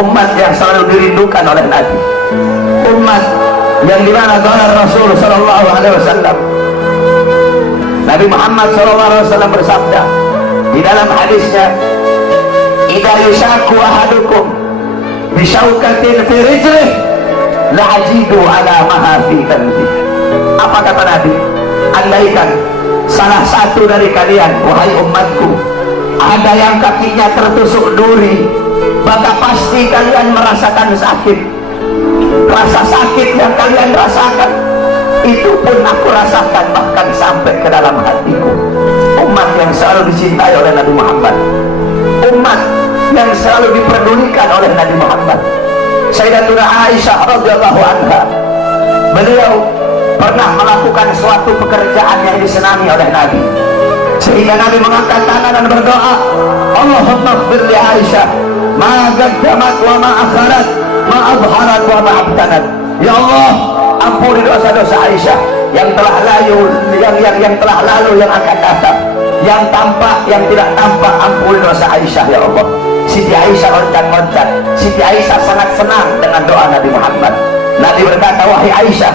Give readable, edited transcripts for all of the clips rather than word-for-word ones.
umat yang selalu dirindukan oleh Nabi, umat yang dimana Rasul Sallallahu Alaihi Wasallam, Nabi Muhammad Sallallahu Alaihi Wasallam bersabda di dalam hadisnya, "Idza yushaku ahadukum bisyaukatin fi rijlih la ajidu ala maha fi qalbi." Apa kata Nabi? Andaikan salah satu dari kalian, wahai umatku, ada yang kakinya tertusuk duri, maka pasti kalian merasakan sakit. Rasa sakit yang kalian rasakan itu pun aku rasakan, bahkan sampai ke dalam hatiku. Umat yang selalu dicintai oleh Nabi Muhammad, umat yang selalu diperdulikan oleh Nabi Muhammad. Sayyidatuna Aisyah radhiyallahu anha, beliau pernah melakukan suatu pekerjaan yang disenangi oleh Nabi, sehingga Nabi mengangkat tangan dan berdoa, Allahumma ighfir li Aisyah ma qaddamat wa ma akharat, ma abharat wa ma abtanat. Ya Allah, ampuni dosa-dosa Aisyah yang telah lalu, yang telah lalu, yang akan datang, yang tampak, yang tidak tampak. Ampuni dosa Aisyah ya Allah. Siti Aisyah loncat-loncat. Siti Aisyah sangat senang dengan doa Nabi Muhammad. Nabi berkata, wahai Aisyah,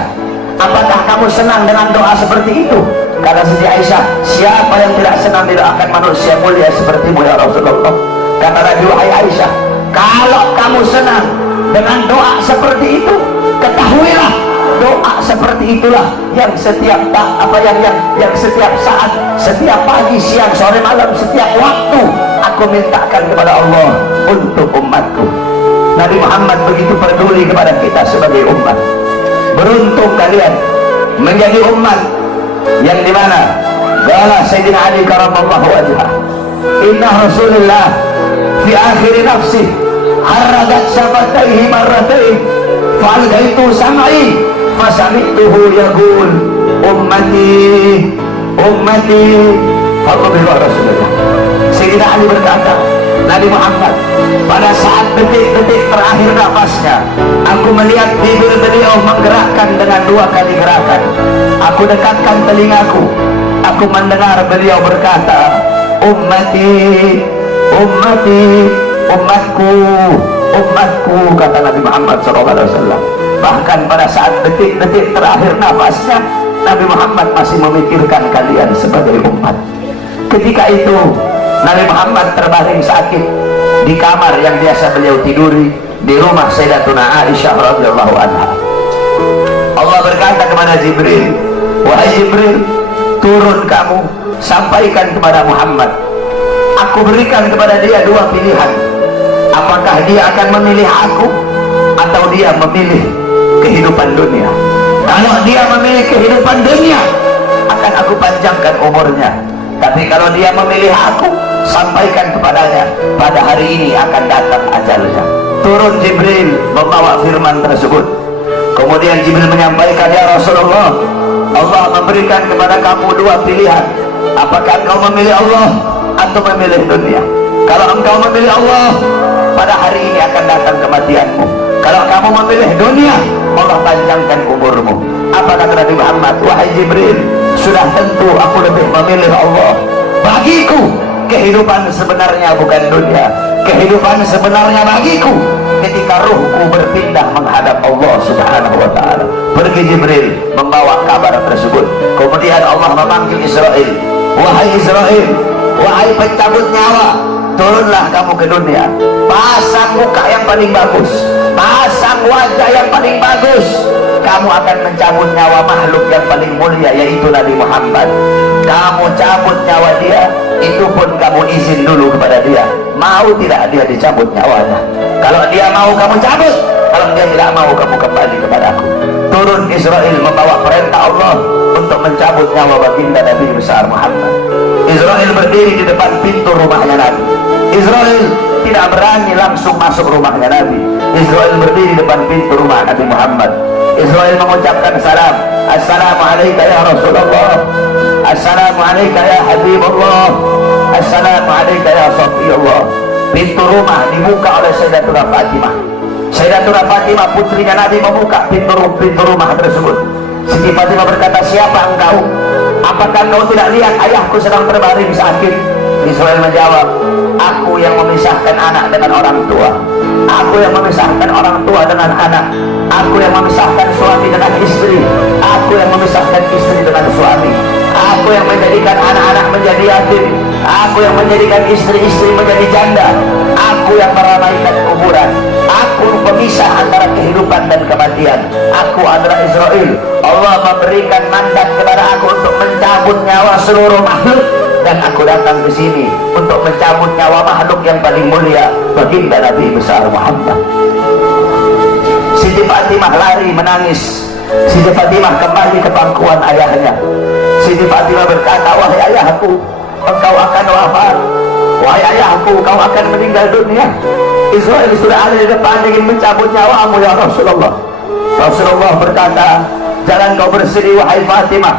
apakah kamu senang dengan doa seperti itu? Kata Siti Aisyah, siapa yang tidak senang didoakan manusia mulia sepertimu ya Rasulullah. Kata Nabi, wahai Aisyah, kalau kamu senang dengan doa seperti itu, ketahuilah doa seperti itulah yang setiap yang setiap saat, setiap pagi, siang, sore, malam, setiap waktu aku mintakan kepada Allah untuk umatku. Nabi Muhammad begitu peduli kepada kita sebagai umat. Beruntung kalian menjadi umat yang dimana qala Sayyidina Ali karamallahu wajhah, inna Rasulullah fi akhir nafsi haradat syafataihi marratain fa'algaitu sam'i fasami'tuhu yaqul ummati ummati faqbilu Rasulullah. Sayyidina Ali berkata, Nabi Muhammad pada saat detik-detik terakhir nafasnya, aku melihat bibir beliau menggerakkan dengan 2 kali gerakan. Aku dekatkan telingaku, aku mendengar beliau berkata, ummati ummati, umatku umatku, kata Nabi Muhammad SAW. Bahkan pada saat detik-detik terakhir nafasnya, Nabi Muhammad masih memikirkan kalian sebagai umat. Ketika itu Nabi Muhammad terbaring sakit di kamar yang biasa beliau tiduri di rumah Sayyidatuna Aisyah radhiyallahu anha. Allah berkata kepada Jibril, wahai Jibril, turun kamu, sampaikan kepada Muhammad, aku berikan kepada dia 2 pilihan. Apakah dia akan memilih aku atau dia memilih kehidupan dunia? Kalau dia memilih kehidupan dunia, akan aku panjangkan umurnya. Tapi kalau dia memilih aku, sampaikan kepadanya, pada hari ini akan datang ajalnya. Turun Jibril membawa firman tersebut. Kemudian Jibril menyampaikan, ya Rasulullah, Allah memberikan kepada kamu 2 pilihan. Apakah engkau memilih Allah atau memilih dunia? Kalau engkau memilih Allah, pada hari ini akan datang kematianmu. Kalau kamu memilih dunia, Allah panjangkan umurmu. Apa kata Nabi Muhammad? Wahai Jibril, sudah tentu aku lebih memilih Allah. Bagiku kehidupan sebenarnya bukan dunia. Kehidupan sebenarnya bagiku ketika ruhku berpindah menghadap Allah Subhanahu wa ta'ala. Pergi Jibril membawa kabar tersebut. Kemudian Allah memanggil Israel, wahai Israel, wahai pencabut nyawa, turunlah kamu ke dunia. Pasang muka yang paling bagus, pasang wajah yang paling bagus. Kamu akan mencabut nyawa makhluk yang paling mulia, yaitu Nabi Muhammad. Kamu cabut nyawa dia, itu pun kamu izin dulu kepada dia, mau tidak dia dicabut nyawanya. Kalau dia mau kamu cabut, kalau dia tidak mau kamu kembali kepada aku. Turun Israel membawa perintah Allah untuk mencabut nyawa baginda Nabi besar Muhammad. Israel berdiri di depan pintu rumahnya Nabi. Israel tidak berani langsung masuk rumahnya Nabi. Israel berdiri di depan pintu rumah Nabi Muhammad. Israel mengucapkan salam, assalamualaikum ya Rasulullah, assalamualaikum ya Habibullah, assalamualaikum ya Safiyullah. Pintu rumah dibuka oleh Sayyidatuna Fatimah. Sayyidatuna Fatimah putrinya Nabi membuka pintu rumah tersebut. Siti Fatimah berkata, siapa engkau? Apakah engkau tidak lihat ayahku sedang terbaring sakit? Israel menjawab, aku yang memisahkan anak dengan orang tua. aku yang memisahkan orang tua dengan anak, aku yang memisahkan suami dengan istri, aku yang memisahkan istri dengan suami, aku yang menjadikan anak-anak menjadi yatim, aku yang menjadikan istri-istri menjadi janda, aku yang meramaikan kuburan, aku pemisah antara kehidupan dan kematian, aku adalah Israel. Allah memberikan mandat kepada aku untuk mencabut nyawa seluruh makhluk, dan aku datang ke sini untuk mencabut nyawa makhluk yang paling mulia, baginda Nabi besar Muhammad. Siti Fatimah lari menangis. Siti Fatimah kembali ke pangkuan ayahnya. Siti Fatimah berkata, wahai ayahku, engkau akan wafat. Wahai ayahku, kau akan meninggal dunia. Israel sudah ada di depan ingin mencabut nyawamu ya Rasulullah. Rasulullah berkata, jangan kau bersedih wahai Fatimah.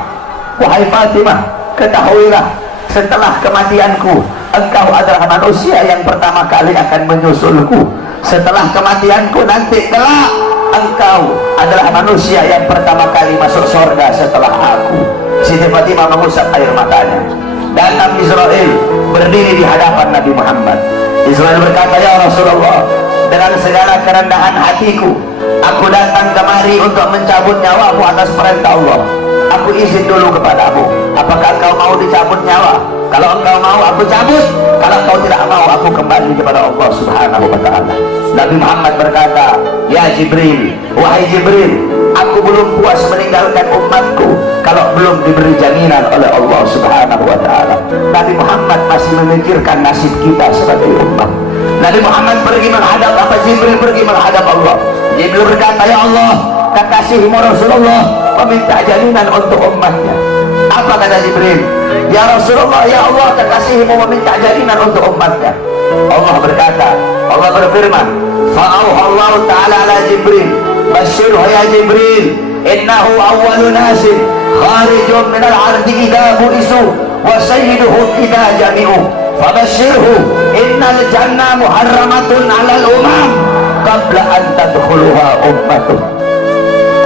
Wahai Fatimah, ketahuilah, setelah kematianku, engkau adalah manusia yang pertama kali akan menyusulku. Setelah kematianku nanti kelak, engkau adalah manusia yang pertama kali masuk surga setelah aku. Siti Fatimah mengusap air matanya. Datang Israel berdiri di hadapan Nabi Muhammad. Israel berkata, ya Rasulullah, dengan segala kerendahan hatiku, aku datang kemari untuk mencabut nyawamu atas perintah Allah. Aku izin dulu kepadamu, apakah kau mau dicabut nyawa? Kalau engkau mau, aku cabut. Kalau kau tidak mau, aku kembali kepada Allah Subhanahu wa ta'ala. Nabi Muhammad berkata, ya Jibril, wahai Jibril, aku belum puas meninggalkan umatku kalau belum diberi jaminan oleh Allah Subhanahu wa ta'ala. Nabi Muhammad masih memikirkan nasib kita sebagai umat. Nabi Muhammad pergi menghadap, Jibril pergi menghadap Allah. Jibril berkata, ya Allah, kekasihmu Rasulullah meminta jaminan untuk umatnya. Apa kata Jibril? Ya Rasulullah, ya Allah, kekasihmu meminta jaminan untuk umatnya. Allah berkata, Allah berfirman, fa'auhallahu ta'ala ala Jibril, basyirhu ya Jibril, innahu awwalu nasin kharijun minal ardi idha bu'isu wa sayyiduhum idha jami'u fabasyirhu innal jannah muharramatun alal umam qabla an tadkhuluha ummatuh.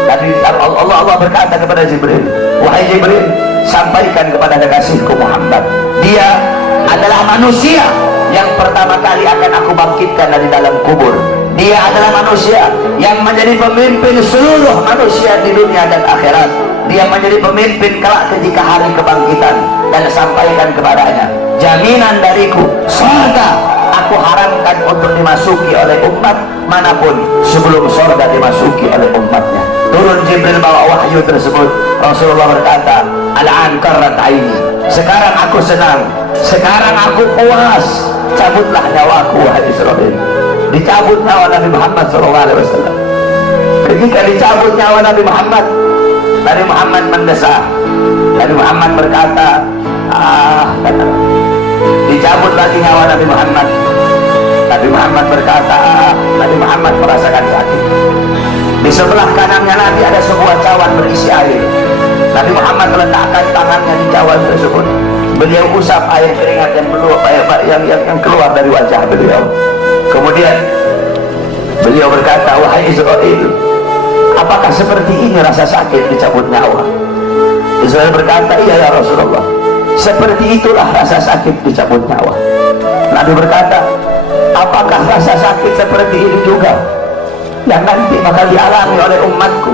Tadi Allah berkata kepada Jibril, wahai Jibril, sampaikan kepada kekasihku Muhammad, dia adalah manusia yang pertama kali akan aku bangkitkan dari dalam kubur. Dia adalah manusia yang menjadi pemimpin seluruh manusia di dunia dan akhirat. Dia menjadi pemimpin kelak ketika hari kebangkitan. Dan sampaikan kepadanya, jaminan dariku surga aku haramkan untuk dimasuki oleh umat manapun sebelum surga dimasuki oleh umatnya. Turun Jibril bawa wahyu tersebut. Rasulullah berkata, al-an qarrat aini, sekarang aku senang, sekarang aku puas, cabutlah nyawaku wahai Israel. Dicabut nyawa Nabi Muhammad SAW. Ketika dicabut nyawa Nabi Muhammad mendesak. Nabi Muhammad berkata, dicabut lagi nyawa Nabi Muhammad. Nabi Muhammad berkata, Nabi Muhammad merasakan sakit. Di sebelah kanannya Nabi ada sebuah cawan berisi air. Nabi Muhammad meletakkan tangannya di cawan tersebut. Beliau usap air keringat yang keluar dari wajah beliau. Kemudian beliau berkata, wahai Israel, apakah seperti ini rasa sakit dicabut nyawa? Israel berkata, iya ya Rasulullah, seperti itulah rasa sakit dicabut nyawa. Nabi berkata, apakah rasa sakit seperti ini juga yang nanti bakal dialami oleh umatku?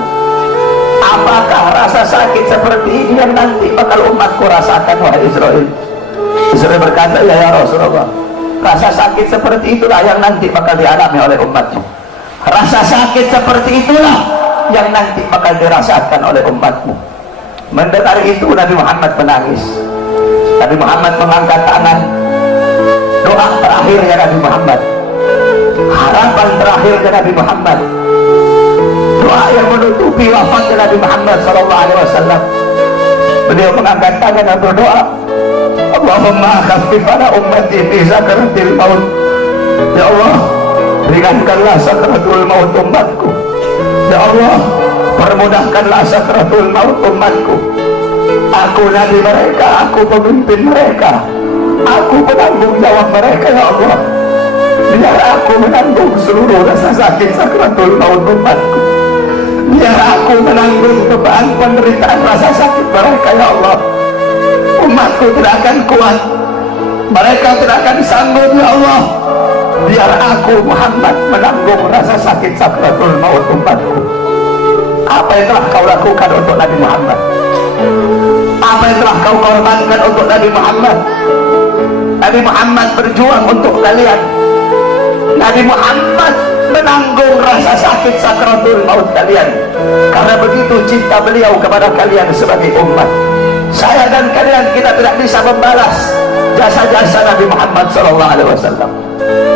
Apakah rasa sakit seperti ini yang nanti bakal umatku rasakan wahai Israel? Israel berkata, ya Rasulullah, rasa sakit seperti itulah yang nanti bakal dialami oleh umatmu. Rasa sakit seperti itulah yang nanti bakal dirasakan oleh umatmu. Mendengar itu Nabi Muhammad menangis. Nabi Muhammad mengangkat tangan. Doa terakhirnya Nabi Muhammad, harapan terakhirnya Nabi Muhammad, doa yang menutupi wafatnya Nabi Muhammad SAW. Beliau mengangkat tangan dan berdoa, Allahumma khaffif ala ummati fi sakaratil maut. Ya Allah, ringankanlah sakaratul maut umatku. Ya Allah, permudahkanlah sakaratul maut umatku. Aku nabi mereka, aku pemimpin mereka, aku penanggung jawab mereka. Ya Allah, biar aku menanggung seluruh rasa sakit sakaratul maut umatku. Biar aku menanggung beban penderitaan rasa sakit mereka. Ya Allah, umatku tidak akan kuat, mereka tidak akan sanggup. Ya Allah, biar aku Muhammad menanggung rasa sakit sakratul maut umatku. Apa yang telah kau lakukan untuk Nabi Muhammad? Apa yang telah kau korbankan untuk Nabi Muhammad? Nabi Muhammad berjuang untuk kalian. Nabi Muhammad menanggung rasa sakit sakratul maut kalian, karena begitu cinta beliau kepada kalian sebagai umat. Saya dan kalian, kita tidak bisa membalas jasa-jasa Nabi Muhammad SAW.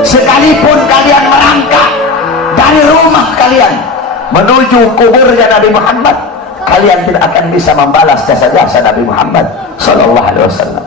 Sekalipun kalian merangkak dari rumah kalian menuju kuburnya Nabi Muhammad, kalian tidak akan bisa membalas jasa-jasa Nabi Muhammad SAW.